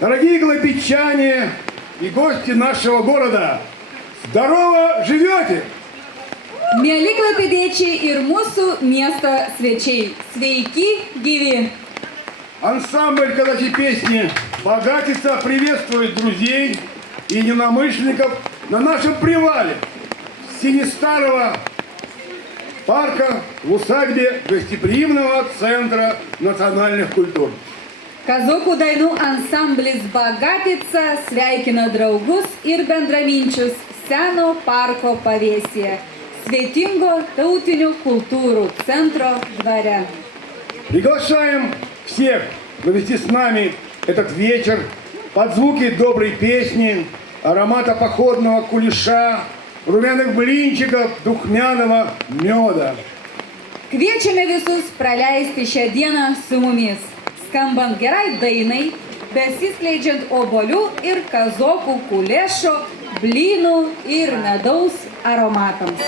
Дорогие глобичане и гости нашего города, здорово живете! Mieli klaipėdiečiai ir mūsų miesto svečiai, sveiki gyvi. Ансамбль «Казачьи песни» Богатица приветствует друзей и единомышленников на нашем привале Синестарова парка в усадьбе гостеприимного центра национальных культур. Kazokų dainų ansamblis Bagatica sveikina draugus ir bendraminčius seno parko pavėsyje, svetingo tautinių kultūrų centro dvare. Приглашаем всех провести с нами этот вечер под звуки доброй песни, аромата походного кулеша, румяных блинчиков, духмяного меда. Kviečiame visus praleisti šią dieną su mumis, skambant gerai dainai, besiskleidžiant obuolių ir kazokų kulešo, blynų ir medaus aromatams.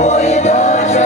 Ой, даже